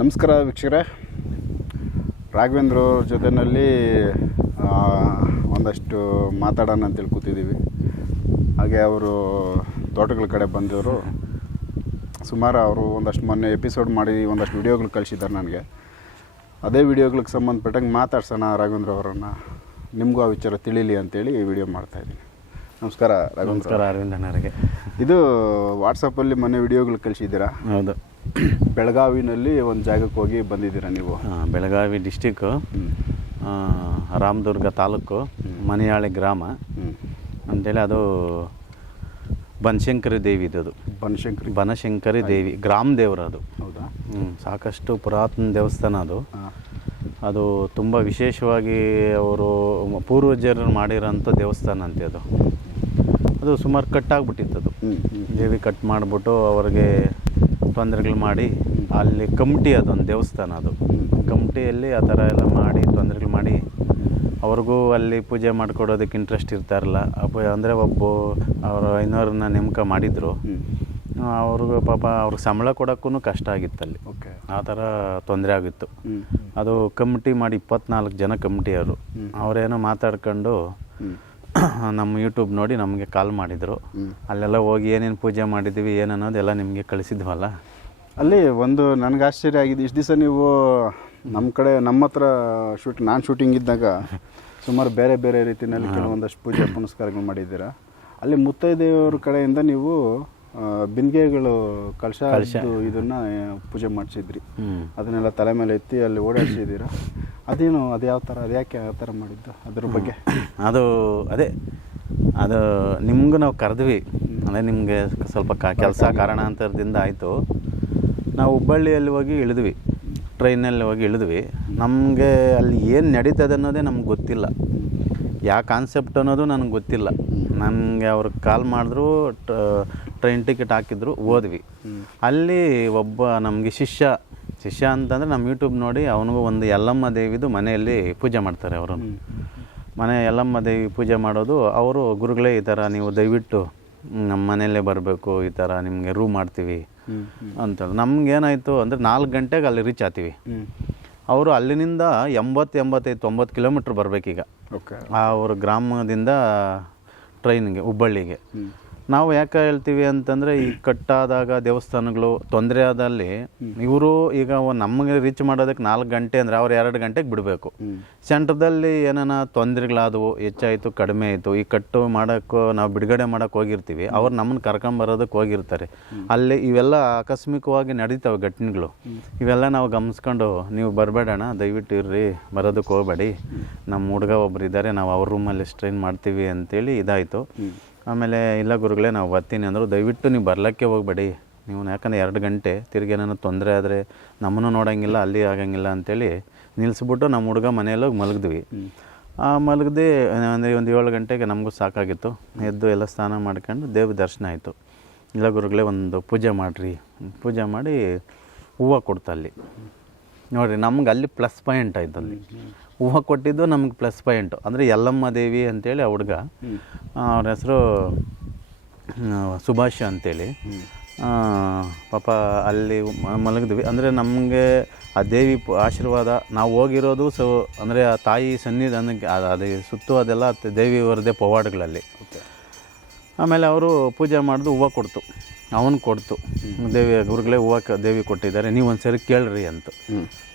ನಮಸ್ಕಾರ ವೀಕ್ಷಕರೇ. ರಾಘವೇಂದ್ರ ಅವ್ರ ಜೊತೆಯಲ್ಲಿ ಒಂದಷ್ಟು ಮಾತಾಡೋಣ ಅಂತೇಳಿ ಕೂತಿದ್ದೀವಿ ಹಾಗೆ ಅವರು ತೋಟಗಳ ಕಡೆ ಬಂದವರು. ಸುಮಾರು ಅವರು ಒಂದಷ್ಟು ಮೊನ್ನೆ ಎಪಿಸೋಡ್ ಮಾಡಿ ಒಂದಷ್ಟು ವಿಡಿಯೋಗಳು ಕಳಿಸಿದ್ದಾರೆ ನನಗೆ. ಅದೇ ವಿಡಿಯೋಗಳಿಗೆ ಸಂಬಂಧಪಟ್ಟಂಗೆ ಮಾತಾಡ್ಸೋಣ ರಾಘವೇಂದ್ರ ಅವರನ್ನು. ನಿಮಗೂ ಆ ವಿಚಾರ ತಿಳಿಲಿ ಅಂತೇಳಿ ಈ ವಿಡಿಯೋ ಮಾಡ್ತಾಯಿದ್ದೀನಿ ನಮಸ್ಕಾರ ರಾಘವೇಂದ್ರ ನಮಸ್ಕಾರ ಅರವಿಂದ್ ಅಣ್ಣರಿಗೆ ಇದು ವಾಟ್ಸಪ್ಪಲ್ಲಿ ಮೊನ್ನೆ ವಿಡಿಯೋಗಳು ಕಳಿಸಿದ್ದೀರಾ? ಹೌದು. ಬೆಳಗಾವಿನಲ್ಲಿ ಒಂದು ಜಾಗಕ್ಕೆ ಹೋಗಿ ಬಂದಿದ್ದೀರಾ ನೀವು? ಬೆಳಗಾವಿ ಡಿಸ್ಟಿಕ್ಕು ರಾಮದುರ್ಗ ತಾಲೂಕು ಮನೆಯಾಳಿ ಗ್ರಾಮ. ಅಂತೇಳಿ ಅದು ಬನಶಂಕರಿ ದೇವಿ ಅದು. ಬನಶಂಕರಿ. ಬನಶಂಕರಿ ದೇವಿ ಗ್ರಾಮ ದೇವರು ಅದು. ಹೌದಾ? ಸಾಕಷ್ಟು ಪುರಾತನ ದೇವಸ್ಥಾನ ಅದು. ಅದು ತುಂಬ ವಿಶೇಷವಾಗಿ ಅವರು ಪೂರ್ವಜರು ಮಾಡಿರೋಂಥ ದೇವಸ್ಥಾನ ಅಂತೆ ಅದು. ಅದು ಸುಮಾರು ಕಟ್ಟಾಗ್ಬಿಟ್ಟಿತ್ತು ಅದು. ದೇವಿ ಕಟ್ ಮಾಡಿಬಿಟ್ಟು ಅವ್ರಿಗೆ ತೊಂದರೆಗಳು ಮಾಡಿ ಅಲ್ಲಿ ಕಮಿಟಿ ಅದೊಂದು ದೇವಸ್ಥಾನ ಅದು. ಕಮಿಟಿಯಲ್ಲಿ ಆ ಥರ ಎಲ್ಲ ಮಾಡಿ ತೊಂದರೆಗಳು ಮಾಡಿ ಅವ್ರಿಗೂ ಅಲ್ಲಿ ಪೂಜೆ ಮಾಡಿಕೊಡೋದಕ್ಕೆ ಇಂಟ್ರೆಸ್ಟ್ ಇರ್ತಾರಲ್ಲ ಅಪ್ಪ ಅಂದರೆ ಒಬ್ಬ ಅವರು ಐನೂರನ್ನ ನೇಮಕ ಮಾಡಿದರು. ಅವ್ರಿಗೂ ಪಾಪ ಅವ್ರಿಗೆ ಸಂಬಳ ಕೊಡೋಕ್ಕೂ ಕಷ್ಟ ಆಗಿತ್ತು ಅಲ್ಲಿ. ಓಕೆ. ಆ ಥರ ತೊಂದರೆ ಆಗಿತ್ತು. ಅದು ಕಮಿಟಿ ಮಾಡಿ ಇಪ್ಪತ್ನಾಲ್ಕು ಜನ ಕಮಿಟಿ ಅವರು ಅವರೇನೋ ಮಾತಾಡ್ಕೊಂಡು ನಮ್ಮ ಯೂಟ್ಯೂಬ್ ನೋಡಿ ನಮಗೆ ಕಾಲ್ ಮಾಡಿದರು. ಅಲ್ಲೆಲ್ಲ ಹೋಗಿ ಏನೇನು ಪೂಜೆ ಮಾಡಿದ್ದೀವಿ ಏನನ್ನೋದೆಲ್ಲ ಅನ್ನೋದೆಲ್ಲ ನಿಮಗೆ ಕಳಿಸಿದ್ವಲ್ಲ? ಅಲ್ಲಿ ಒಂದು ನನಗೆ ಆಶ್ಚರ್ಯ ಆಗಿದೆ. ಇಷ್ಟು ದಿವಸ ನೀವು ನಮ್ಮ ಕಡೆ ನಮ್ಮ ಹತ್ರ ಶೂಟ್ ನಾನು ಶೂಟಿಂಗ್ ಇದ್ದಾಗ ಸುಮಾರು ಬೇರೆ ಬೇರೆ ರೀತಿಯಲ್ಲಿ ಕೆಲವೊಂದಷ್ಟು ಪೂಜೆ ಪುನಸ್ಕಾರಗಳು ಮಾಡಿದ್ದೀರಾ. ಅಲ್ಲಿ ಮುತ್ತೈದೆಯವ್ರ ಕಡೆಯಿಂದ ನೀವು ಬಿಂದಿಗೆಗಳು ಕಳಶ ಇದನ್ನ ಪೂಜೆ ಮಾಡಿಸಿದ್ರಿ. ಅದನ್ನೆಲ್ಲ ತಲೆ ಮೇಲೆ ಎತ್ತಿ ಅಲ್ಲಿ ಓಡಾಡಿಸಿದ್ದೀರಾ? ಅದೇನು ಅದು ಯಾವ ಥರ ಅದು ಯಾಕೆ ಆ ಥರ ಮಾಡಿದ್ದು ಅದ್ರ ಬಗ್ಗೆ? ಅದು ಅದೇ ಅದು ನಿಮ್ಗೆ ನಾವು ಕರೆದ್ವಿ. ಅಂದರೆ ನಿಮಗೆ ಸ್ವಲ್ಪ ಕ ಕೆಲಸ ಕಾರಣಾಂತರದಿಂದ ಆಯಿತು. ನಾವು ಹುಬ್ಬಳ್ಳಿಯಲ್ಲಿ ಹೋಗಿ ಇಳಿದ್ವಿ. ಟ್ರೈನಲ್ಲಿ ಹೋಗಿ ಇಳಿದ್ವಿ. ನಮಗೆ ಅಲ್ಲಿ ಏನು ನಡೀತದೆ ಅನ್ನೋದೇ ನಮ್ಗೆ ಗೊತ್ತಿಲ್ಲ. ಯಾವ ಕಾನ್ಸೆಪ್ಟ್ ಅನ್ನೋದು ನನಗೆ ಗೊತ್ತಿಲ್ಲ. ನನಗೆ ಅವ್ರಿಗೆ ಕಾಲ್ ಮಾಡಿದ್ರು ಟ್ರೈನ್ ಟಿಕೆಟ್ ಹಾಕಿದ್ರು ಹೋದ್ವಿ. ಅಲ್ಲಿ ಒಬ್ಬ ನಮಗೆ ಶಿಷ್ಯ ಶಿಷ್ಯ ಅಂತಂದರೆ ನಮ್ಮ ಯೂಟ್ಯೂಬ್ ನೋಡಿ ಅವನಿಗೂ ಒಂದು ಯಲ್ಲಮ್ಮ ದೇವಿದು ಮನೆಯಲ್ಲಿ ಪೂಜೆ ಮಾಡ್ತಾರೆ ಅವರನ್ನು ಮನೆ ಯಲ್ಲಮ್ಮ ದೇವಿ ಪೂಜೆ ಮಾಡೋದು ಅವರು ಗುರುಗಳೇ ಈ ಥರ ನೀವು ದಯವಿಟ್ಟು ನಮ್ಮ ಮನೆಯಲ್ಲೇ ಬರಬೇಕು ಈ ಥರ ನಿಮಗೆ ರೂಮ್ ಮಾಡ್ತೀವಿ ಅಂತೇಳಿ. ನಮ್ಗೇನಾಯಿತು ಅಂದರೆ ನಾಲ್ಕು ಗಂಟೆಗೆ ಅಲ್ಲಿ ರೀಚ್ ಆಗ್ತೀವಿ. ಹ್ಞೂ ಅವರು ಅಲ್ಲಿನಿಂದ ಎಂಬತ್ತು ಎಂಬತ್ತೈದು ತೊಂಬತ್ತು ಕಿಲೋಮೀಟ್ರ್ ಬರಬೇಕೀಗ. ಓಕೆ. ಅವ್ರ ಗ್ರಾಮದಿಂದ ಟ್ರೈನಿಗೆ ಹುಬ್ಬಳ್ಳಿಗೆ. ನಾವು ಯಾಕೆ ಹೇಳ್ತೀವಿ ಅಂತಂದರೆ ಈ ಕಟ್ಟಾದಾಗ ದೇವಸ್ಥಾನಗಳು ತೊಂದರೆ ಆದಲ್ಲಿ ಇವರು ಈಗ ನಮಗೆ ರೀಚ್ ಮಾಡೋದಕ್ಕೆ ನಾಲ್ಕು ಗಂಟೆ ಅಂದರೆ ಅವ್ರು ಎರಡು ಗಂಟೆಗೆ ಬಿಡಬೇಕು. ಸೆಂಟ್ರದಲ್ಲಿ ಏನಾನ ತೊಂದರೆಗಳಾದವು ಹೆಚ್ಚಾಯಿತು ಕಡಿಮೆ ಆಯಿತು ಈ ಕಟ್ಟು ಮಾಡೋಕ್ಕೂ ನಾವು ಬಿಡುಗಡೆ ಮಾಡೋಕ್ಕೆ ಹೋಗಿರ್ತೀವಿ ಅವ್ರು ನಮ್ಮನ್ನು ಕರ್ಕೊಂಬರೋದಕ್ಕೆ ಹೋಗಿರ್ತಾರೆ. ಅಲ್ಲಿ ಇವೆಲ್ಲ ಆಕಸ್ಮಿಕವಾಗಿ ನಡೀತಾವೆ ಘಟನೆಗಳು. ಇವೆಲ್ಲ ನಾವು ಗಮನಿಸ್ಕೊಂಡು ನೀವು ಬರಬೇಡಣ ದಯವಿಟ್ಟು ಇರ್ರಿ ಬರೋದಕ್ಕೆ ಹೋಗಬೇಡಿ. ನಮ್ಮ ಹುಡುಗ ಒಬ್ಬರು ಇದ್ದಾರೆ ನಾವು ಅವ್ರ ರೂಮಲ್ಲಿ ಸ್ಟ್ರೈನ್ ಮಾಡ್ತೀವಿ ಅಂತೇಳಿ ಇದಾಯಿತು. ಆಮೇಲೆ ಇಲ್ಲ ಗುರುಗಳೇ ನಾವು ಬರ್ತೀನಿ ಅಂದರು ದಯವಿಟ್ಟು ನೀವು ಬರಲಿಕ್ಕೆ ಹೋಗಬೇಡಿ. ನೀವು ಯಾಕಂದ್ರೆ ಎರಡು ಗಂಟೆ ತಿರುಗಿ ಏನಾನ ತೊಂದರೆ ಆದರೆ ನಮ್ಮನ್ನು ನೋಡೋಂಗಿಲ್ಲ ಅಲ್ಲಿ ಆಗಂಗಿಲ್ಲ ಅಂತೇಳಿ ನಿಲ್ಲಿಸ್ಬಿಟ್ಟು ನಮ್ಮ ಹುಡುಗ ಮನೆಯಲ್ಲೋಗಿ ಮಲಗಿದ್ವಿ. ಆ ಮಲಗದೆ ಅಂದರೆ ಒಂದು ಏಳು ಗಂಟೆಗೆ ನಮಗೂ ಸಾಕಾಗಿತ್ತು. ಎದ್ದು ಎಲ್ಲ ಸ್ನಾನ ಮಾಡ್ಕೊಂಡು ದೇವ್ರ ದರ್ಶನ ಆಯಿತು. ಇಲ್ಲ ಗುರುಗಳೇ ಒಂದು ಪೂಜೆ ಮಾಡಿರಿ. ಪೂಜೆ ಮಾಡಿ ಹೂವು ಕೊಡ್ತಾ ಅಲ್ಲಿ. ನೋಡಿರಿ ನಮ್ಗೆ ಅಲ್ಲಿ ಪ್ಲಸ್ ಪಾಯಿಂಟ್ ಆಯ್ತು ಅಲ್ಲಿ. ಹೂವು ಕೊಟ್ಟಿದ್ದು ನಮ್ಗೆ ಪ್ಲಸ್ ಪಾಯಿಂಟು ಅಂದರೆ ಯಲ್ಲಮ್ಮ ದೇವಿ ಅಂತೇಳಿ ಆ ಹುಡುಗ. ಅವ್ರ ಹೆಸರು ಸುಭಾಷ್ ಅಂತೇಳಿ. ಪಾಪ ಅಲ್ಲಿ ಮಲಗಿದ್ವಿ. ಅಂದರೆ ನಮಗೆ ಆ ದೇವಿ ಆಶೀರ್ವಾದ ನಾವು ಹೋಗಿರೋದು ಸೊ ಅಂದರೆ ಆ ತಾಯಿ ಸನ್ನಿಧಾನಕ್ಕೆ ಅದು ಅದೇ ಸುತ್ತು ಅದೆಲ್ಲ ದೇವಿಯವರದೇ ಪವಾಡಗಳಲ್ಲಿ. ಆಮೇಲೆ ಅವರು ಪೂಜೆ ಮಾಡಿದು ಹೂವು ಕೊಡ್ತು. ಅವನು ಕೊಡ್ತು. ದೇವಿ ಗುರುಗಳೇ ಹೂವು ದೇವಿ ಕೊಟ್ಟಿದ್ದಾರೆ. ನೀವು ಒಂದು ಸರಿ ಕೇಳ್ರಿ ಅಂತ.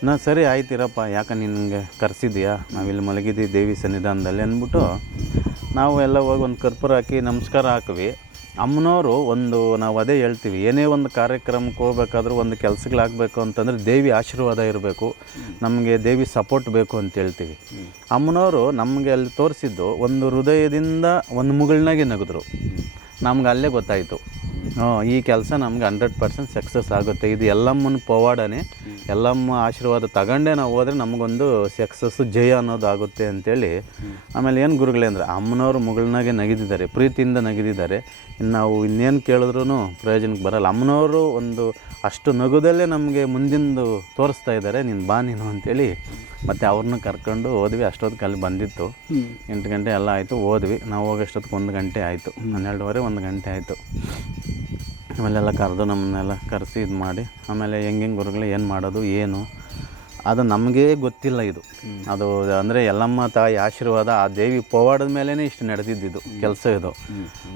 ನಾ ಸರಿ ಆಯ್ತಿರಪ್ಪ ಯಾಕೆ ನಿನಗೆ ಕರೆಸಿದ್ಯಾ? ನಾವಿಲ್ಲಿ ಮಲಗಿದ್ದೀವಿ ದೇವಿ ಸನ್ನಿಧಾನದಲ್ಲಿ ಅಂದ್ಬಿಟ್ಟು ನಾವು ಎಲ್ಲ ಹೋಗಿ ಒಂದು ಕರ್ಪೂರ ಹಾಕಿ ನಮಸ್ಕಾರ ಹಾಕ್ವಿ. ಅಮ್ಮನವರು ಒಂದು ನಾವು ಅದೇ ಹೇಳ್ತೀವಿ ಏನೇ ಒಂದು ಕಾರ್ಯಕ್ರಮಕ್ಕೆ ಹೋಗ್ಬೇಕಾದ್ರೂ ಒಂದು ಕೆಲಸಗಳಾಗಬೇಕು ಅಂತಂದರೆ ದೇವಿ ಆಶೀರ್ವಾದ ಇರಬೇಕು. ನಮಗೆ ದೇವಿ ಸಪೋರ್ಟ್ ಬೇಕು ಅಂತ ಹೇಳ್ತೀವಿ. ಅಮ್ಮನವರು ನಮಗೆ ಅಲ್ಲಿ ತೋರಿಸಿದ್ದು ಒಂದು ಹೃದಯದಿಂದ ಒಂದು ಮುಗುಳ್ನಾಗೆ ನಗಿದ್ರು. ನಮ್ಗೆ ಅಲ್ಲೇ ಗೊತ್ತಾಯಿತು. ಈ ಕೆಲಸ ನಮ್ಗೆ ಹಂಡ್ರೆಡ್ ಪರ್ಸೆಂಟ್ ಸಕ್ಸಸ್ ಆಗುತ್ತೆ. ಇದು ಎಲ್ಲಮ್ಮನ ಪವಾಡನೇ. ಎಲ್ಲಮ್ಮ ಆಶೀರ್ವಾದ ತಗೊಂಡೇ ನಾವು ಹೋದರೆ ನಮಗೊಂದು ಸಕ್ಸಸ್ಸು ಜಯ ಅನ್ನೋದು ಆಗುತ್ತೆ ಅಂತೇಳಿ. ಆಮೇಲೆ ಏನು ಗುರುಗಳೇ ಅಂದರೆ ಅಮ್ಮನವರು ಮುಗಳನಾಗೆ ನಗಿದಿದ್ದಾರೆ ಪ್ರೀತಿಯಿಂದ ನಗಿದಿದ್ದಾರೆ. ಇನ್ನು ನಾವು ಇನ್ನೇನು ಕೇಳಿದ್ರೂ ಪ್ರಯೋಜನಕ್ಕೆ ಬರಲ್ಲ. ಅಮ್ಮನವರು ಒಂದು ಅಷ್ಟು ನಗುದಲ್ಲೇ ನಮಗೆ ಮುಂದಿಂದು ತೋರಿಸ್ತಾ ಇದ್ದಾರೆ ನೀನು ಬಾ ನೀನು ಅಂತೇಳಿ. ಮತ್ತು ಅವ್ರನ್ನ ಕರ್ಕೊಂಡು ಹೋದ್ವಿ ಅಷ್ಟೊತ್ತಿಗೆ ಅಲ್ಲಿ ಬಂದಿತ್ತು. ಎಂಟು ಗಂಟೆ ಎಲ್ಲ ಆಯಿತು ಹೋದ್ವಿ. ನಾವು ಹೋಗೋಷ್ಟೊತ್ತಿಗೆ ಒಂದು ಗಂಟೆ ಆಯಿತು. ಹನ್ನೆರಡುವರೆ ಒಂದು ಗಂಟೆ ಆಯಿತು. ಆಮೇಲೆಲ್ಲ ಕರೆದು ನಮ್ಮನ್ನೆಲ್ಲ ಕರೆಸಿ ಇದು ಮಾಡಿ ಆಮೇಲೆ ಹೆಂಗೆ ಗುರುಗಳು ಏನು ಮಾಡೋದು ಏನು? ಅದು ನಮಗೇ ಗೊತ್ತಿಲ್ಲ ಇದು. ಅದು ಅಂದರೆ ಎಲ್ಲಮ್ಮ ತಾಯಿ ಆಶೀರ್ವಾದ ಆ ದೇವಿ ಪವಾಡದ ಮೇಲೇ ಇಷ್ಟು ನಡೆದಿದ್ದಿದ್ದು ಕೆಲಸ ಇದು.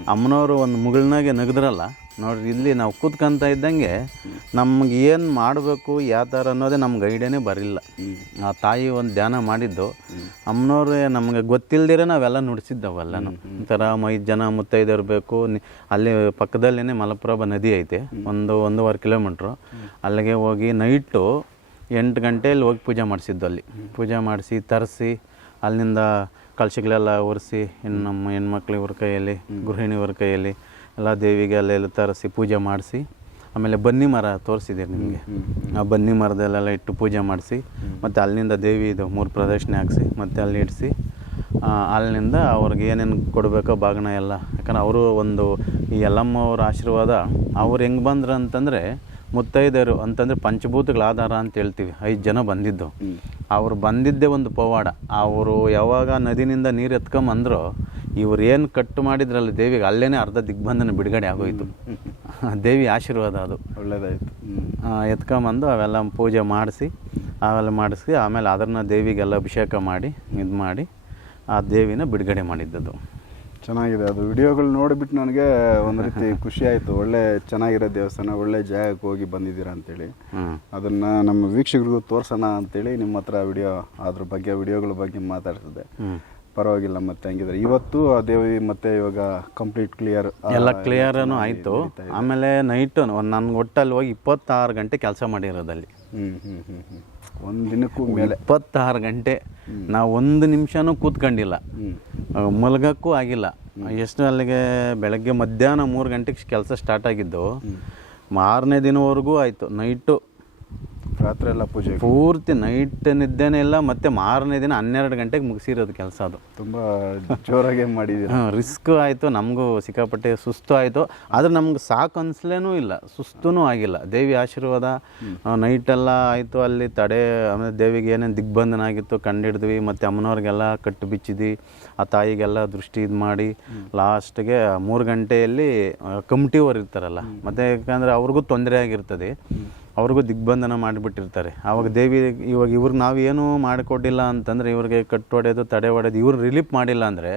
ಅಮ್ಮನವರು ಒಂದು ಮುಗಳನಾಗೆ ನಗದ್ರಲ್ಲ ನೋಡ್ರಿ ಇಲ್ಲಿ ನಾವು ಕೂತ್ಕೊಂತ ಇದ್ದಂಗೆ ನಮ್ಗೆ ಏನು ಮಾಡಬೇಕು ಯಾವ ಥರ ಅನ್ನೋದೇ ನಮ್ಗೆ ಐಡಿಯಾನೇ ಬರಲಿಲ್ಲ ಆ ತಾಯಿ ಒಂದು ಧ್ಯಾನ ಮಾಡಿದ್ದು ಅಮ್ಮನವ್ರು ನಮಗೆ ಗೊತ್ತಿಲ್ಲದಿರ ನಾವೆಲ್ಲ ನುಡಿಸಿದ್ದವೆಲ್ಲನು. ಒಂಥರ ಥರ ಐದು ಜನ ಮುತ್ತೈದೆಯರು ಬೇಕು ನಿ- ಅಲ್ಲಿ ಪಕ್ಕದಲ್ಲೇ ಮಲಪ್ರಭಾ ನದಿ ಐತೆ ಒಂದು ಒಂದೂವರೆ ಕಿಲೋಮೀಟ್ರು. ಅಲ್ಲಿಗೆ ಹೋಗಿ ನೈಟು ಎಂಟು ಗಂಟೆಯಲ್ಲಿ ಹೋಗಿ ಪೂಜೆ ಮಾಡಿಸಿದ್ದು ಅಲ್ಲಿ. ಪೂಜೆ ಮಾಡಿಸಿ ತರಿಸಿ ಅಲ್ಲಿಂದ ಕಳಶಗಳೆಲ್ಲ ಒರೆಸಿ ಇನ್ನು ನಮ್ಮ ಹೆಣ್ಮಕ್ಳು ಇವ್ರ ಕೈಯಲ್ಲಿ ಗೃಹಿಣಿಯವ್ರ ಕೈಯಲ್ಲಿ ಎಲ್ಲ ದೇವಿಗೆ ಅಲ್ಲೆಲ್ಲ ತರಿಸಿ ಪೂಜೆ ಮಾಡಿಸಿ ಆಮೇಲೆ ಬನ್ನಿ ಮರ ತೋರಿಸಿದ್ದೀರಿ ನಿಮಗೆ. ಆ ಬನ್ನಿ ಮರದಲ್ಲೆಲ್ಲ ಇಟ್ಟು ಪೂಜೆ ಮಾಡಿಸಿ ಮತ್ತು ಅಲ್ಲಿಂದ ದೇವಿ ಇದು ಮೂರು ಪ್ರದರ್ಶನ ಹಾಕ್ಸಿ ಮತ್ತು ಅಲ್ಲಿ ಇಡಿಸಿ ಅಲ್ಲಿಂದ ಅವ್ರಿಗೆ ಏನೇನು ಕೊಡಬೇಕೋ ಬಾಗಣ ಎಲ್ಲ. ಯಾಕಂದ್ರೆ ಅವರು ಒಂದು ಈ ಯಲ್ಲಮ್ಮ ಅವ್ರ ಆಶೀರ್ವಾದ ಅವ್ರು ಹೆಂಗೆ ಬಂದ್ರು ಅಂತಂದರೆ ಮುತ್ತೈದೆಯರು ಅಂತಂದರೆ ಪಂಚಭೂತಗಳ ಆಧಾರ ಅಂತ ಹೇಳ್ತೀವಿ. ಐದು ಜನ ಬಂದಿದ್ದು. ಅವ್ರು ಬಂದಿದ್ದೇ ಒಂದು ಪವಾಡ. ಅವರು ಯಾವಾಗ ನದಿನಿಂದ ನೀರು ಎತ್ಕೊಂಬಂದ್ರೋ ಇವ್ರು ಏನು ಕಟ್ಟು ಮಾಡಿದ್ರಲ್ಲ ದೇವಿಗೆ ಅಲ್ಲೇ ಅರ್ಧ ದಿಗ್ಬಂಧನ ಬಿಡುಗಡೆ ಆಗೋಯ್ತು. ದೇವಿ ಆಶೀರ್ವಾದ ಅದು. ಒಳ್ಳೇದಾಯಿತು. ಎತ್ಕೊಂಬಂದು ಅವೆಲ್ಲ ಪೂಜೆ ಮಾಡಿಸಿ ಅವೆಲ್ಲ ಮಾಡಿಸಿ ಆಮೇಲೆ ಅದನ್ನು ದೇವಿಗೆಲ್ಲ ಅಭಿಷೇಕ ಮಾಡಿ ಇದು ಮಾಡಿ ಆ ದೇವಿನ ಬಿಡುಗಡೆ ಮಾಡಿದ್ದದು ಚೆನ್ನಾಗಿದೆ. ಅದು ವಿಡಿಯೋಗಳು ನೋಡಿಬಿಟ್ಟು ನನಗೆ ಒಂದು ರೀತಿ ಖುಷಿ ಆಯಿತು. ಒಳ್ಳೆ ಚೆನ್ನಾಗಿರೋ ದೇವಸ್ಥಾನ ಒಳ್ಳೆ ಜಾಗಕ್ಕೆ ಹೋಗಿ ಬಂದಿದ್ದೀರಾ ಅಂತೇಳಿ. ಅದನ್ನು ನಮ್ಮ ವೀಕ್ಷಕರಿಗೂ ತೋರಿಸೋಣ ಅಂತೇಳಿ ನಿಮ್ಮ ಹತ್ರ ವಿಡಿಯೋ ಅದ್ರ ಬಗ್ಗೆ ವಿಡಿಯೋಗಳ ಬಗ್ಗೆ ಮಾತಾಡ್ತಿದ್ದೆ. ಪರವಾಗಿಲ್ಲ ಮತ್ತೆ ಹಂಗಿದ್ರೆ. ಇವತ್ತು ಆ ದೇವಿ ಮತ್ತೆ ಇವಾಗ ಕಂಪ್ಲೀಟ್ ಕ್ಲಿಯರ್ ಎಲ್ಲ ಕ್ಲಿಯರನು ಆಯಿತು. ಆಮೇಲೆ ನೈಟು ನನ್ಗೆ ಒಟ್ಟಲ್ಲಿ ಹೋಗಿ ಇಪ್ಪತ್ತಾರು ಗಂಟೆ ಕೆಲಸ ಮಾಡಿರೋದಲ್ಲಿ. ಒಂದು ದಿನಕ್ಕೂ ಮೇಲೆ. ಇಪ್ಪತ್ತಾರು ಗಂಟೆ. ನಾವು ಒಂದು ನಿಮಿಷನೂ ಕೂತ್ಕೊಂಡಿಲ್ಲ. ಮಲಗಕ್ಕೂ ಆಗಿಲ್ಲ. ಎಷ್ಟು ಅಲ್ಲಿಗೆ ಬೆಳಗ್ಗೆ ಮಧ್ಯಾಹ್ನ ಮೂರು ಗಂಟೆಗೆ ಕೆಲಸ ಸ್ಟಾರ್ಟ್ ಆಗಿದ್ದು ಮಾರನೇ ದಿನವರೆಗೂ ಆಯಿತು. ನೈಟು ರಾತ್ರಿ ಎಲ್ಲ ಪೂಜೆ ಪೂರ್ತಿ ನೈಟ್ ನಿದ್ದೆನೇ ಇಲ್ಲ ಮತ್ತೆ ಮಾರನೇ ದಿನ ಹನ್ನೆರಡು ಗಂಟೆಗೆ ಮುಗಿಸಿರೋದು ಕೆಲಸ ಅದು. ತುಂಬ ಜೋರಾಗೇ ಮಾಡಿದ್ವಿ ರಿಸ್ಕ್ ಆಯಿತು ನಮಗೂ ಸಿಕ್ಕಾಪಟ್ಟೆ ಸುಸ್ತು ಆಯಿತು. ಆದರೆ ನಮ್ಗೆ ಸಾಕು ಅನಿಸ್ಲೇನೂ ಇಲ್ಲ ಸುಸ್ತೂ ಆಗಿಲ್ಲ. ದೇವಿ ಆಶೀರ್ವಾದ ನೈಟೆಲ್ಲ ಆಯಿತು ಅಲ್ಲಿ ತಡೆ ಆಮೇಲೆ ದೇವಿಗೆ ಏನೇನು ದಿಗ್ಬಂಧನ ಆಗಿತ್ತು ಕಂಡಿಡಿದ್ವಿ ಮತ್ತು ಅಮ್ಮನವ್ರಿಗೆಲ್ಲ ಕಟ್ಟು ಬಿಚ್ಚಿದ್ವಿ ಆ ತಾಯಿಗೆಲ್ಲ ದೃಷ್ಟಿ ಇದು ಮಾಡಿ. ಲಾಸ್ಟ್ಗೆ ಮೂರು ಗಂಟೆಯಲ್ಲಿ ಕಮಿಟಿಯವ್ರು ಇರ್ತಾರಲ್ಲ ಮತ್ತು ಯಾಕಂದರೆ ಅವ್ರಿಗೂ ತೊಂದರೆ ಆಗಿರ್ತದೆ. ಅವ್ರಿಗೂ ದಿಗ್ಬಂಧನ ಮಾಡಿಬಿಟ್ಟಿರ್ತಾರೆ. ಆವಾಗ ದೇವಿ ಇವಾಗ ಇವ್ರಿಗೆ ನಾವು ಏನೂ ಮಾಡಿಕೊಟ್ಟಿಲ್ಲ ಅಂತಂದರೆ ಇವ್ರಿಗೆ ಕಟ್ಟು ಹೊಡೆಯೋದು ತಡೆ ಹೊಡೆಯೋದು ಇವ್ರು ರಿಲೀಫ್ ಮಾಡಿಲ್ಲ ಅಂದರೆ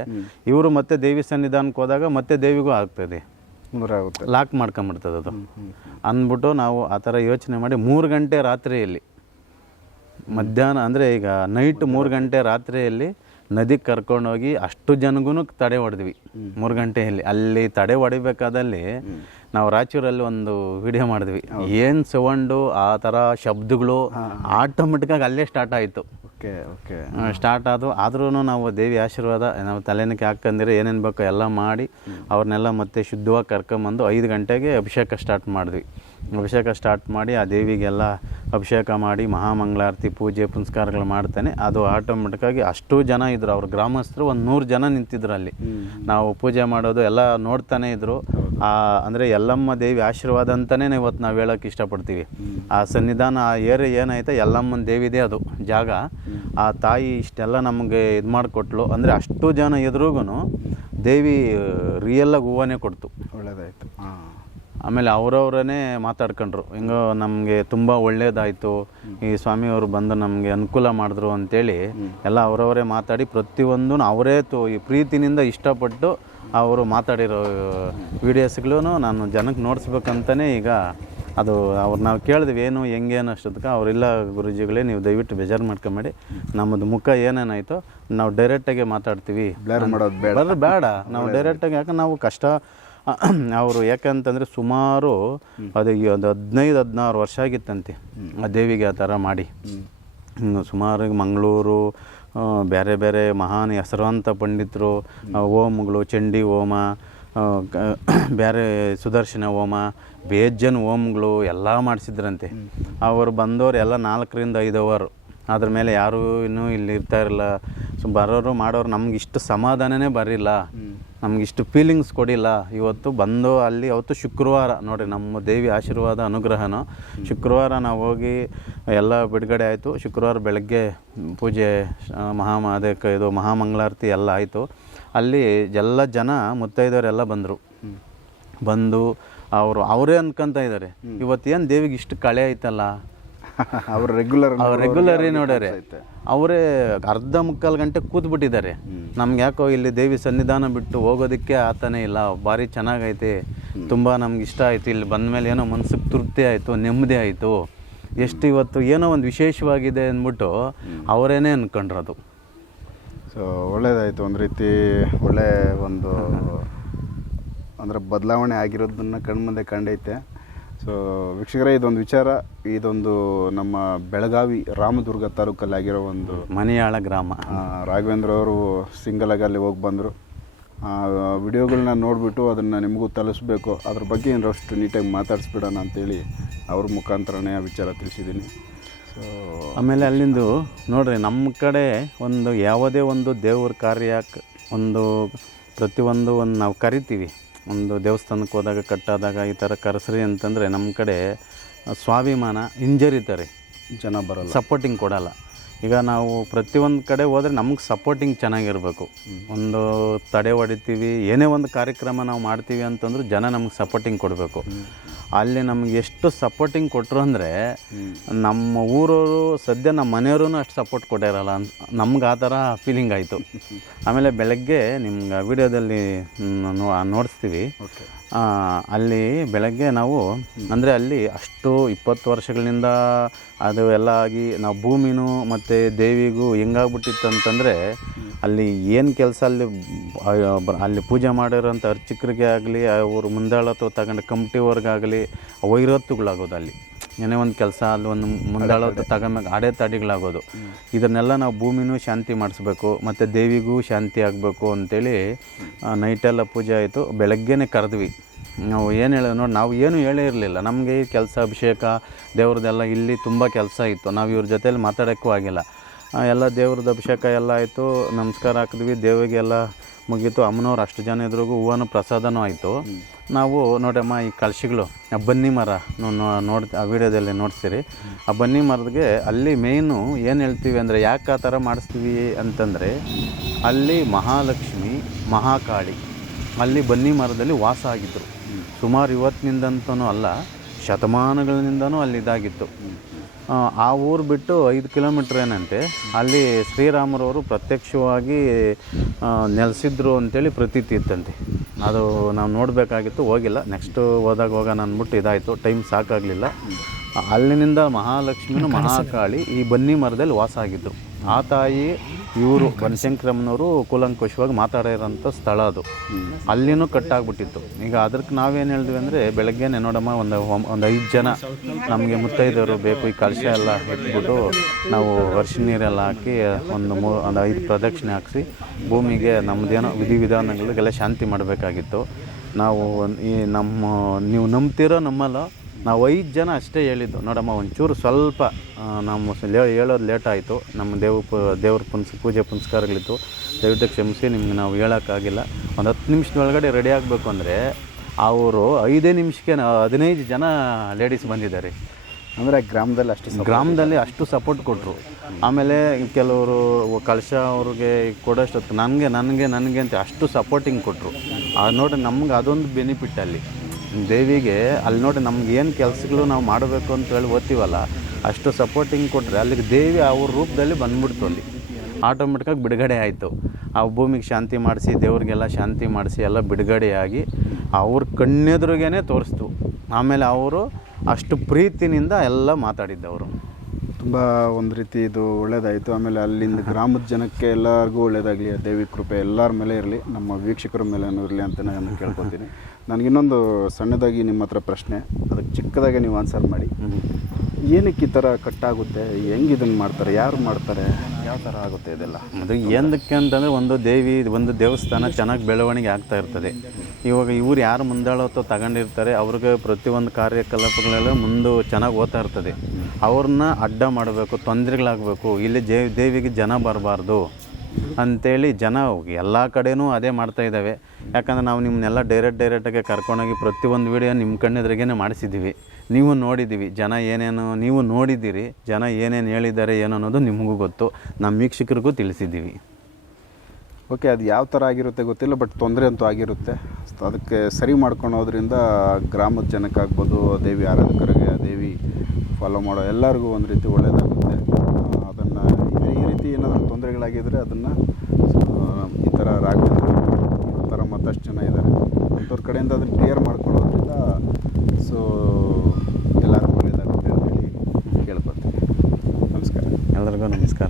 ಇವರು ಮತ್ತೆ ದೇವಿ ಸನ್ನಿಧಾನಕ್ಕೆ ಹೋದಾಗ ಮತ್ತೆ ದೇವಿಗೂ ಆಗ್ತದೆ. ಲಾಕ್ ಮಾಡ್ಕೊಂಬಿಡ್ತದೆ ಅದು. ಅಂದ್ಬಿಟ್ಟು ನಾವು ಆ ಥರ ಯೋಚನೆ ಮಾಡಿ ಮೂರು ಗಂಟೆ ರಾತ್ರಿಯಲ್ಲಿ. ಮಧ್ಯಾಹ್ನ ಅಂದರೆ ಈಗ ನೈಟ್ ಮೂರು ಗಂಟೆ ರಾತ್ರಿಯಲ್ಲಿ ನದಿಗೆ ಕರ್ಕೊಂಡೋಗಿ ಅಷ್ಟು ಜನಗೂ ತಡೆ ಹೊಡೆದ್ವಿ. ಮೂರು ಗಂಟೆಯಲ್ಲಿ. ಅಲ್ಲಿ ತಡೆ ಹೊಡಿಬೇಕಾದಲ್ಲಿ ನಾವು ರಾಯಚೂರಲ್ಲಿ ಒಂದು ವಿಡಿಯೋ ಮಾಡಿದ್ವಿ. ಏನು ಸೌಂಡು ಆ ಥರ ಶಬ್ದಗಳು ಆಟೋಮೆಟಿಕ್ಕಾಗಿ ಅಲ್ಲೇ ಸ್ಟಾರ್ಟ್ ಆಯಿತು. Okay okay. ಸ್ಟಾರ್ಟ್ ಆದವು. ಆದ್ರೂ ನಾವು ದೇವಿ ಆಶೀರ್ವಾದ ನಾವು ತಲೆನಕ್ಕೆ ಹಾಕಂದಿರೆ ಏನೇನು ಬೇಕೋ ಎಲ್ಲ ಮಾಡಿ ಅವ್ರನ್ನೆಲ್ಲ ಮತ್ತೆ ಶುದ್ಧವಾಗಿ ಕರ್ಕೊಂಬಂದು ಐದು ಗಂಟೆಗೆ ಅಭಿಷೇಕ ಸ್ಟಾರ್ಟ್ ಮಾಡಿದ್ವಿ. ಅಭಿಷೇಕ ಸ್ಟಾರ್ಟ್ ಮಾಡಿ ಆ ದೇವಿಗೆಲ್ಲ ಅಭಿಷೇಕ ಮಾಡಿ ಮಹಾಮಂಗಳಾರತಿ ಪೂಜೆ ಪುನಸ್ಕಾರಗಳು ಮಾಡ್ತಾನೆ. ಅದು ಆಟೋಮೆಟಿಕ್ಕಾಗಿ ಅಷ್ಟು ಜನ ಇದ್ರು. ಅವ್ರ ಗ್ರಾಮಸ್ಥರು ಒಂದು ನೂರು ಜನ ನಿಂತಿದ್ರು ಅಲ್ಲಿ. ನಾವು ಪೂಜೆ ಮಾಡೋದು ಎಲ್ಲ ನೋಡ್ತಾನೆ ಇದ್ರು. ಆ ಅಂದರೆ ಯಲ್ಲಮ್ಮ ದೇವಿ ಆಶೀರ್ವಾದ ಅಂತಲೇ ಇವತ್ತು ನಾವು ಹೇಳೋಕೆ ಇಷ್ಟಪಡ್ತೀವಿ. ಆ ಸನ್ನಿಧಾನ ಆ ಏರಿಯಾ ಏನೈತೆ ಯಲ್ಲಮ್ಮನ ದೇವಿದೆ ಅದು ಜಾಗ. ಆ ತಾಯಿ ಇಷ್ಟೆಲ್ಲ ನಮಗೆ ಇದು ಮಾಡಿಕೊಟ್ಲು. ಅಂದರೆ ಅಷ್ಟು ಜನ ಎದುರುಗೂ ದೇವಿ ರಿಯಲ್ಲಾಗಿ ಹೂವನೇ ಕೊಡ್ತು. ಒಳ್ಳೇದಾಯ್ತು. ಆಮೇಲೆ ಅವರವರೇ ಮಾತಾಡ್ಕೊಂಡ್ರು. ಹಿಂಗೋ ನಮಗೆ ತುಂಬ ಒಳ್ಳೇದಾಯಿತು. ಈ ಸ್ವಾಮಿಯವರು ಬಂದು ನಮಗೆ ಅನುಕೂಲ ಮಾಡಿದ್ರು ಅಂತೇಳಿ ಎಲ್ಲ ಅವರವರೇ ಮಾತಾಡಿ ಪ್ರತಿಯೊಂದು ಅವರೇ ತೋ ಈ ಪ್ರೀತಿನಿಂದ ಇಷ್ಟಪಟ್ಟು ಅವರು ಮಾತಾಡಿರೋ ವೀಡಿಯೋಸ್ಗಳೂ ನಾನು ಜನಕ್ಕೆ ನೋಡಿಸ್ಬೇಕಂತಲೇ ಈಗ ಅದು ಅವ್ರು ನಾವು ಕೇಳಿದ್ವಿ ಏನು ಹೆಂಗೇನು ಅಷ್ಟೊತ್ತಿಗೆ ಅವರಿಲ್ಲ ಗುರುಜಿಗಳೇ ನೀವು ದಯವಿಟ್ಟು ಬೇಜಾರು ಮಾಡ್ಕೊಂಬೇಡಿ. ನಮ್ಮದು ಮುಖ ಏನೇನಾಯಿತು ನಾವು ಡೈರೆಕ್ಟಾಗಿ ಮಾತಾಡ್ತೀವಿ. ಮಾಡೋದು ಬೇಡ. ಬೇಡ. ನಾವು ಡೈರೆಕ್ಟಾಗಿ ಯಾಕೆ ನಾವು ಕಷ್ಟ ಅವರು ಯಾಕಂತಂದರೆ ಸುಮಾರು ಅದು ಒಂದು ಹದಿನೈದು ಹದಿನಾರು ವರ್ಷ ಆಗಿತ್ತಂತೆ. ಆ ದೇವಿಗೆ ಆ ಥರ ಮಾಡಿ. ಸುಮಾರು ಮಂಗಳೂರು ಬೇರೆ ಬೇರೆ ಮಹಾನ್ ಹೆಸರಾಂತ ಪಂಡಿತರು ಓಮ್ಗಳು ಚಂಡಿ ಓಮ ಬೇರೆ ಸುದರ್ಶನ ಓಮ ಬೇಜನ್ ಓಮ್ಗಳು ಎಲ್ಲ ಮಾಡಿಸಿದ್ರಂತೆ. ಅವರು ಬಂದವರು ಎಲ್ಲ ನಾಲ್ಕರಿಂದ ಐದು ಅವರು ಅದ್ರ ಮೇಲೆ ಯಾರೂ ಇನ್ನೂ ಇಲ್ಲಿ ಇರ್ತಾ ಇರಲಿಲ್ಲ ಸೊ ಬರೋರು ಮಾಡೋರು ನಮ್ಗೆ ಇಷ್ಟು ಸಮಾಧಾನನೇ ಬರಿಲ್ಲ ನಮ್ಗೆ ಇಷ್ಟು ಫೀಲಿಂಗ್ಸ್ ಕೊಡಿಲ್ಲ. ಇವತ್ತು ಬಂದು ಅಲ್ಲಿ ಅವತ್ತು ಶುಕ್ರವಾರ ನೋಡಿ ನಮ್ಮ ದೇವಿ ಆಶೀರ್ವಾದ ಅನುಗ್ರಹನ ಶುಕ್ರವಾರ ನಾವು ಹೋಗಿ ಎಲ್ಲ ಬಿಡುಗಡೆ ಆಯಿತು. ಶುಕ್ರವಾರ ಬೆಳಗ್ಗೆ ಪೂಜೆ ಆ, ಮಹಾ ಅದಕ್ಕೆ ಇದು ಮಹಾಮಂಗಳಾರತಿ ಎಲ್ಲ ಆಯಿತು. ಅಲ್ಲಿ ಎಲ್ಲ ಜನ ಮುತ್ತೈದವರೆಲ್ಲ ಬಂದರು. ಬಂದು ಅವರು ಅವರೇ ಅನ್ಕೊಂತ ಇದ್ದಾರೆ. ಇವತ್ತೇನು ದೇವಿಗೆ ಇಷ್ಟು ಕಳೆ ಐತಲ್ಲ? ಅವ್ರು ರೆಗ್ಯುಲರ್ ಅವ್ರು ರೆಗ್ಯುಲರ್ ನೋಡ್ಯಾರೆ ಅವರೇ ಅರ್ಧ ಮುಕ್ಕಾಲು ಗಂಟೆ ಕೂತ್ಬಿಟ್ಟಿದ್ದಾರೆ. ನಮ್ಗೆ ಯಾಕೋ ಇಲ್ಲಿ ದೇವಿ ಸನ್ನಿಧಾನ ಬಿಟ್ಟು ಹೋಗೋದಕ್ಕೆ ಆತನೇ ಇಲ್ಲ. ಭಾರಿ ಚೆನ್ನಾಗೈತಿ. ತುಂಬ ನಮ್ಗೆ ಇಷ್ಟ ಆಯ್ತು. ಇಲ್ಲಿ ಬಂದ ಮೇಲೆ ಏನೋ ಮನ್ಸಿಗೆ ತೃಪ್ತಿ ಆಯಿತು ನೆಮ್ಮದಿ ಆಯಿತು. ಎಷ್ಟು ಇವತ್ತು ಏನೋ ಒಂದು ವಿಶೇಷವಾಗಿದೆ ಅಂದ್ಬಿಟ್ಟು ಅವರೇನೆ ಅನ್ಕೊಂಡ್ರದು. ಸೊ ಒಳ್ಳೇದಾಯಿತು. ಒಂದು ರೀತಿ ಒಳ್ಳೆ ಒಂದು ಅಂದರೆ ಬದಲಾವಣೆ ಆಗಿರೋದನ್ನ ಕಣ್ಮುಂದೆ ಕಂಡೈತೆ. ಸೊ ವೀಕ್ಷಕರೇ ಇದೊಂದು ವಿಚಾರ. ಇದೊಂದು ನಮ್ಮ ಬೆಳಗಾವಿ ರಾಮದುರ್ಗ ತಾಲೂಕಲ್ಲಿ ಆಗಿರೋ ಒಂದು ಮನೆಯಾಳ ಗ್ರಾಮ. ರಾಘವೇಂದ್ರ ಅವರು ಸಿಂಗಲ್ ಆಗಿ ಅಲ್ಲಿ ಹೋಗಿ ಬಂದರು. ವಿಡಿಯೋಗಳನ್ನ ನೋಡಿಬಿಟ್ಟು ಅದನ್ನು ನಿಮಗೂ ತಲುಪಿಸ್ಬೇಕು ಅದ್ರ ಬಗ್ಗೆ ಏನರಷ್ಟು ನೀಟಾಗಿ ಮಾತಾಡಿಸ್ಬಿಡೋಣ ಅಂತೇಳಿ ಅವ್ರ ಮುಖಾಂತರನೇ ಆ ವಿಚಾರ ತಿಳಿಸಿದ್ದೀನಿ. ಸೊ ಆಮೇಲೆ ಅಲ್ಲಿಂದು ನೋಡಿರಿ ನಮ್ಮ ಕಡೆ ಒಂದು ಯಾವುದೇ ಒಂದು ದೇವ್ರ ಕಾರ್ಯಕ್ಕೆ ಒಂದು ಪ್ರತಿಯೊಂದು ಒಂದು ನಾವು ಕರಿತೀವಿ. ಒಂದು ದೇವಸ್ಥಾನಕ್ಕೆ ಹೋದಾಗ ಕಟ್ಟಾದಾಗ ಈ ಥರ ಕರೆಸ್ರಿ ಅಂತಂದರೆ ನಮ್ಮ ಕಡೆ ಸ್ವಾಭಿಮಾನ ಹಿಂಜರಿತಾರೆ ಜನ ಬರೋಲ್ಲ. ಸಪೋರ್ಟಿಂಗ್ ಕೊಡೋಲ್ಲ. ಈಗ ನಾವು ಪ್ರತಿಯೊಂದು ಕಡೆ ಹೋದರೆ ನಮಗೆ ಸಪೋರ್ಟಿಂಗ್ ಚೆನ್ನಾಗಿರಬೇಕು. ಒಂದು ತಡೆ ಹೊಡಿತೀವಿ ಏನೇ ಒಂದು ಕಾರ್ಯಕ್ರಮ ನಾವು ಮಾಡ್ತೀವಿ ಅಂತಂದ್ರೂ ಜನ ನಮ್ಗೆ ಸಪೋರ್ಟಿಂಗ್ ಕೊಡಬೇಕು. ಅಲ್ಲಿ ನಮ್ಗೆ ಎಷ್ಟು ಸಪೋರ್ಟಿಂಗ್ ಕೊಟ್ಟರು ಅಂದರೆ ನಮ್ಮ ಊರವರು ಸದ್ಯ ನಮ್ಮ ಮನೆಯವರು ಅಷ್ಟು ಸಪೋರ್ಟ್ ಕೊಟ್ಟಿರಲ್ಲ ಅಂತ ನಮ್ಗೆ ಆ ಥರ ಫೀಲಿಂಗ್ ಆಯಿತು. ಆಮೇಲೆ ಬೆಳಗ್ಗೆ ನಿಮ್ಗೆ ವಿಡಿಯೋದಲ್ಲಿ ನೋಡಿಸ್ತೀವಿ. ಅಲ್ಲಿ ಬೆಳಗ್ಗೆ ನಾವು, ಅಂದರೆ ಅಲ್ಲಿ ಅಷ್ಟು ಇಪ್ಪತ್ತು ವರ್ಷಗಳಿಂದ ಅದು ಎಲ್ಲ ಆಗಿ ನಾವು ಭೂಮಿನೂ ಮತ್ತು ದೇವಿಗೂ ಹೆಂಗಾಗ್ಬಿಟ್ಟಿತ್ತು ಅಂತಂದರೆ ಅಲ್ಲಿ ಏನು ಕೆಲಸ ಅಲ್ಲಿ ಅಲ್ಲಿ ಪೂಜೆ ಮಾಡಿರೋಂಥ ಅರ್ಚಕರಿಗೆ ಆಗಲಿ, ಅವರು ಮುಂದಾಳತ್ವ ತಗೊಂಡು ಕಮಿಟಿಯವ್ರಿಗಾಗಲಿ ವೈರತ್ತುಗಳಾಗೋದು ಅಲ್ಲಿ. ಏನೇ ಒಂದು ಕೆಲಸ ಅಲ್ಲಿ ಒಂದು ಮುಂದಾಳತ್ವ ತಗೊಂಬೇಕು ಅಡೆತಡೆಗಳಾಗೋದು ಇದನ್ನೆಲ್ಲ ನಾವು ಭೂಮಿನೂ ಶಾಂತಿ ಮಾಡಿಸ್ಬೇಕು ಮತ್ತು ದೇವಿಗೂ ಶಾಂತಿ ಆಗಬೇಕು ಅಂತೇಳಿ ನೈಟೆಲ್ಲ ಪೂಜೆ ಆಯಿತು. ಬೆಳಗ್ಗೆನೇ ಕರೆದ್ವಿ. ನಾವು ಏನು ಹೇಳೋದು ನೋಡಿ ನಾವು ಏನು ಹೇಳೇ ಇರಲಿಲ್ಲ. ನಮಗೆ ಈ ಕೆಲಸ ಅಭಿಷೇಕ ದೇವ್ರದ್ದೆಲ್ಲ ಇಲ್ಲಿ ತುಂಬ ಕೆಲಸ ಇತ್ತು. ನಾವು ಇವ್ರ ಜೊತೆಯಲ್ಲಿ ಮಾತಾಡೋಕ್ಕೂ ಆಗಿಲ್ಲ. ಎಲ್ಲ ದೇವ್ರದ್ದು ಅಭಿಷೇಕ ಎಲ್ಲ ಆಯಿತು. ನಮಸ್ಕಾರ ಹಾಕಿದ್ವಿ. ದೇವಿಗೆಲ್ಲ ಮುಗೀತು. ಅಮ್ಮನವ್ರು ಅಷ್ಟು ಜನ ಇದ್ರಿಗೂ ಹೂವನ್ನು ಪ್ರಸಾದನೂ ಆಯಿತು. ನಾವು ನೋಡಮ್ಮ ಈ ಕಳಶಿಗಳು ಆ ಬನ್ನಿ ಮರ ನೋಡ್ ಆ ವಿಡಿಯೋದಲ್ಲಿ ನೋಡ್ತೀರಿ ಆ ಬನ್ನಿ ಮರದಿಗೆ ಅಲ್ಲಿ ಮೇಯ್ನು ಏನು ಹೇಳ್ತೀವಿ ಅಂದರೆ ಯಾಕೆ ಆ ಥರ ಮಾಡಿಸ್ತೀವಿ ಅಂತಂದರೆ ಅಲ್ಲಿ ಮಹಾಲಕ್ಷ್ಮಿ ಮಹಾಕಾಳಿ ಅಲ್ಲಿ ಬನ್ನಿ ಮರದಲ್ಲಿ ವಾಸ ಆಗಿದ್ದರು ಸುಮಾರು ಇವತ್ತಿನಿಂದಂತನೂ ಅಲ್ಲ ಶತಮಾನಗಳಿಂದನೂ ಅಲ್ಲಿ ಇದಾಗಿತ್ತು. ಆ, ಊರು ಬಿಟ್ಟು ಐದು ಕಿಲೋಮೀಟ್ರ್ ಏನಂತೆ? ಅಲ್ಲಿ ಶ್ರೀರಾಮರವರು ಪ್ರತ್ಯಕ್ಷವಾಗಿ ನೆಲೆಸಿದ್ರು ಅಂತೇಳಿ ಪ್ರತೀತಿ ಇತ್ತಂತೆ. ಅದು ನಾವು ನೋಡಬೇಕಾಗಿತ್ತು ಹೋಗಿಲ್ಲ. ನೆಕ್ಸ್ಟು ಹೋದಾಗ ಹೋಗೋಣ ಅಂದ್ಬಿಟ್ಟು ಇದಾಯಿತು. ಟೈಮ್ ಸಾಕಾಗಲಿಲ್ಲ. ಅಲ್ಲಿನಿಂದ ಮಹಾಲಕ್ಷ್ಮಿನೂ ಮಹಾಕಾಳಿ ಈ ಬನ್ನಿ ಮರದಲ್ಲಿ ವಾಸ ಆಗಿದ್ದರು ಆ ತಾಯಿ, ಇವರು ಬನಶಂಕರಮ್ಮನವರು ಕೂಲಂಕುಷವಾಗಿ ಮಾತಾಡಿರೋಂಥ ಸ್ಥಳ ಅದು. ಅಲ್ಲಿನೂ ಕಟ್ಟಾಗ್ಬಿಟ್ಟಿತ್ತು. ಈಗ ಅದಕ್ಕೆ ನಾವೇನು ಹೇಳಿದ್ವಿ ಅಂದರೆ ಬೆಳಗ್ಗೆನೆ ನೋಡಮ್ಮ ಒಂದು ಒಂದು ಐದು ಜನ ನಮಗೆ ಮುತ್ತೈದವರು ಬೇಕು, ಈ ಕಳಶ ಎಲ್ಲ ಎತ್ಬಿಟ್ಟು ನಾವು ವರ್ಷ ನೀರೆಲ್ಲ ಹಾಕಿ ಒಂದು ಮೂ, ಒಂದು ಐದು ಪ್ರದಕ್ಷಿಣೆ ಹಾಕಿಸಿ ಭೂಮಿಗೆ ನಮ್ಮದೇನೋ ವಿಧಿವಿಧಾನಗಳಿಗೆಲ್ಲ ಶಾಂತಿ ಮಾಡಬೇಕಾಗಿತ್ತು. ನಾವು ಈ ನಮ್ಮ, ನೀವು ನಂಬ್ತಿರೋ ನಮ್ಮಲ್ಲ ನಾವು ಐದು ಜನ ಅಷ್ಟೇ ಹೇಳಿದ್ದು ನೋಡಮ್ಮ ಒಂಚೂರು ಸ್ವಲ್ಪ ನಮ್ಮ ಹೇಳೋದು ಲೇಟ್ ಆಯಿತು. ನಮ್ಮ ದೇವ ಪ ದೇವ್ರ ಪುನ್ಸ್ ಪೂಜೆ ಪುನಸ್ಕಾರಗಳಿತ್ತು. ದಯವಿಟ್ಟು ಕ್ಷಮಿಸಿ ನಿಮ್ಗೆ ನಾವು ಹೇಳೋಕ್ಕಾಗಿಲ್ಲ ಒಂದು ಹತ್ತು ನಿಮಿಷದೊಳಗಡೆ ರೆಡಿ ಆಗಬೇಕು ಅಂದರೆ ಅವರು ಐದೇ ನಿಮಿಷಕ್ಕೆ ಹದಿನೈದು ಜನ ಲೇಡೀಸ್ ಬಂದಿದ್ದಾರೆ. ಅಂದರೆ ಗ್ರಾಮದಲ್ಲಿ ಅಷ್ಟು ಗ್ರಾಮದಲ್ಲಿ ಅಷ್ಟು ಸಪೋರ್ಟ್ ಕೊಟ್ಟರು ಆಮೇಲೆ ಕೆಲವರು ಕಳಶ ಅವ್ರಿಗೆ ಕೊಡೋಷ್ಟೊತ್ತು ನನಗೆ ನನಗೆ ನನಗೆ ಅಂತ ಅಷ್ಟು ಸಪೋರ್ಟಿಂಗ್ ಕೊಟ್ಟರು ಅದು ನೋಡಿ ನಮ್ಗೆ ಅದೊಂದು ಬೆನಿಫಿಟ್ ಅಲ್ಲಿ. ದೇವಿಗೆ ಅಲ್ಲಿ ನೋಡಿ ನಮ್ಗೆ ಏನು ಕೆಲಸಗಳು ನಾವು ಮಾಡಬೇಕು ಅಂತ ಹೇಳಿ ಓದ್ತೀವಲ್ಲ, ಅಷ್ಟು ಸಪೋರ್ಟಿಂಗ್ ಕೊಟ್ಟರೆ ಅಲ್ಲಿಗೆ ದೇವಿ ಅವ್ರ ರೂಪದಲ್ಲಿ ಬಂದ್ಬಿಡ್ತು ಅಲ್ಲಿ. ಆಟೋಮೆಟಿಕಾಗಿ ಬಿಡುಗಡೆ ಆಯಿತು. ಆ ಭೂಮಿಗೆ ಶಾಂತಿ ಮಾಡಿಸಿ, ದೇವ್ರಿಗೆಲ್ಲ ಶಾಂತಿ ಮಾಡಿಸಿ, ಎಲ್ಲ ಬಿಡುಗಡೆಯಾಗಿ ಅವ್ರ ಕಣ್ಣೆದುರಿಗೇ ತೋರಿಸ್ತು. ಆಮೇಲೆ ಅವರು ಅಷ್ಟು ಪ್ರೀತಿನಿಂದ ಎಲ್ಲ ಮಾತಾಡಿದ್ದವರು ತುಂಬ ಒಂದು ರೀತಿ ಇದು ಒಳ್ಳೇದಾಯಿತು. ಆಮೇಲೆ ಅಲ್ಲಿಂದ ಗ್ರಾಮದ ಜನಕ್ಕೆ ಎಲ್ಲರಿಗೂ ಒಳ್ಳೇದಾಗಲಿ ಆ ದೇವಿ ಕೃಪೆ ಎಲ್ಲರ ಮೇಲೆ ಇರಲಿ, ನಮ್ಮ ವೀಕ್ಷಕರ ಮೇಲೇನೂ ಇರಲಿ ಅಂತ ನಾನು ಕೇಳ್ಕೊತೀನಿ. ನನಗಿನ್ನೊಂದು ಸಣ್ಣದಾಗಿ ನಿಮ್ಮ ಹತ್ರ ಪ್ರಶ್ನೆ, ಅದಕ್ಕೆ ಚಿಕ್ಕದಾಗೆ ನೀವು ಆನ್ಸರ್ ಮಾಡಿ. ಏನಕ್ಕೆ ಈ ಥರ ಕಟ್ಟಾಗುತ್ತೆ? ಹೆಂಗೆ ಇದನ್ನು ಮಾಡ್ತಾರೆ? ಯಾರು ಮಾಡ್ತಾರೆ? ಯಾವ ಥರ ಆಗುತ್ತೆ ಇದೆಲ್ಲ? ಅದು ಏನಕ್ಕೆ ಅಂತಂದರೆ ಒಂದು ದೇವಿ, ಒಂದು ದೇವಸ್ಥಾನ ಚೆನ್ನಾಗಿ ಬೆಳವಣಿಗೆ ಆಗ್ತಾ ಇರ್ತದೆ. ಇವಾಗ ಇವ್ರು ಯಾರು ಮುಂದಾಳತ್ವ ತಗೊಂಡಿರ್ತಾರೆ, ಅವ್ರಿಗೆ ಪ್ರತಿಯೊಂದು ಕಾರ್ಯಕಲಾಪಗಳೆಲ್ಲ ಮುಂದೆ ಚೆನ್ನಾಗಿ ಓದ್ತಾ ಇರ್ತದೆ. ಅವ್ರನ್ನ ಅಡ್ಡ ಮಾಡಬೇಕು, ತೊಂದರೆಗಳಾಗಬೇಕು. ಇಲ್ಲಿ ದೇವಿಗೆ ಜನ ಬರಬಾರ್ದು. ಅಂಥೇಳಿ ಜನ ಎಲ್ಲ ಕಡೆನೂ ಅದೇ ಮಾಡ್ತಾ ಇದ್ದಾವೆ. ಯಾಕಂದ್ರೆ ನಾವು ನಿಮ್ಮನ್ನೆಲ್ಲ ಡೈರೆಕ್ಟ್ ಡೈರೆಕ್ಟಾಗಿ ಕರ್ಕೊಂಡೋಗಿ ಪ್ರತಿಯೊಂದು ವಿಡಿಯೋ ನಿಮ್ಮ ಕಣ್ಣೆದ್ರಿಗೇ ಮಾಡಿಸಿದ್ದೀವಿ ನೀವು ನೋಡಿದ್ದೀವಿ ಜನ ಏನೇನು ನೀವು ನೋಡಿದ್ದೀರಿ, ಜನ ಏನೇನು ಹೇಳಿದ್ದಾರೆ, ಏನು ಅನ್ನೋದು ನಿಮಗೂ ಗೊತ್ತು. ನಮ್ಮ ವೀಕ್ಷಕರಿಗೂ ತಿಳಿಸಿದ್ದೀವಿ. ಓಕೆ ಅದು ಯಾವ ಥರ ಆಗಿರುತ್ತೆ ಗೊತ್ತಿಲ್ಲ ಬಟ್ ತೊಂದರೆ ಅಂತೂ ಆಗಿರುತ್ತೆ. ಅದಕ್ಕೆ ಸರಿ ಮಾಡ್ಕೊಳೋದ್ರಿಂದ ಗ್ರಾಮದ ಜನಕ್ಕಾಗ್ಬೋದು ದೇವಿ ಆರಾಧಕರಿಗೆ, ದೇವಿ ಫಾಲೋ ಮಾಡೋ ಎಲ್ಲರಿಗೂ ಒಂದು ರೀತಿ ಒಳ್ಳೆಯದಾಗುತ್ತೆ ಅದನ್ನು ಈ ರೀತಿ ಏನಾದರೂ ತೊಂದರೆಗಳಾಗಿದ್ದರೆ ಅದನ್ನು ಈ ಥರ ಈ ಥರ ಮತ್ತಷ್ಟು ಜನ ಇದ್ದಾರೆ. ಅಂಥವ್ರ ಕಡೆಯಿಂದ ಅದನ್ನು ಕ್ಲಿಯರ್ ಮಾಡಿಕೊಡೋದ್ರಿಂದ ಸೊ ಎಲ್ಲರಿಗೂ ಒಳ್ಳೆಯದಾಗುತ್ತೆ ಅಂತೇಳಿ ಕೇಳ್ಕೊತೀನಿ ನಮಸ್ಕಾರ. ಎಲ್ಲರಿಗೂ ನಮಸ್ಕಾರ.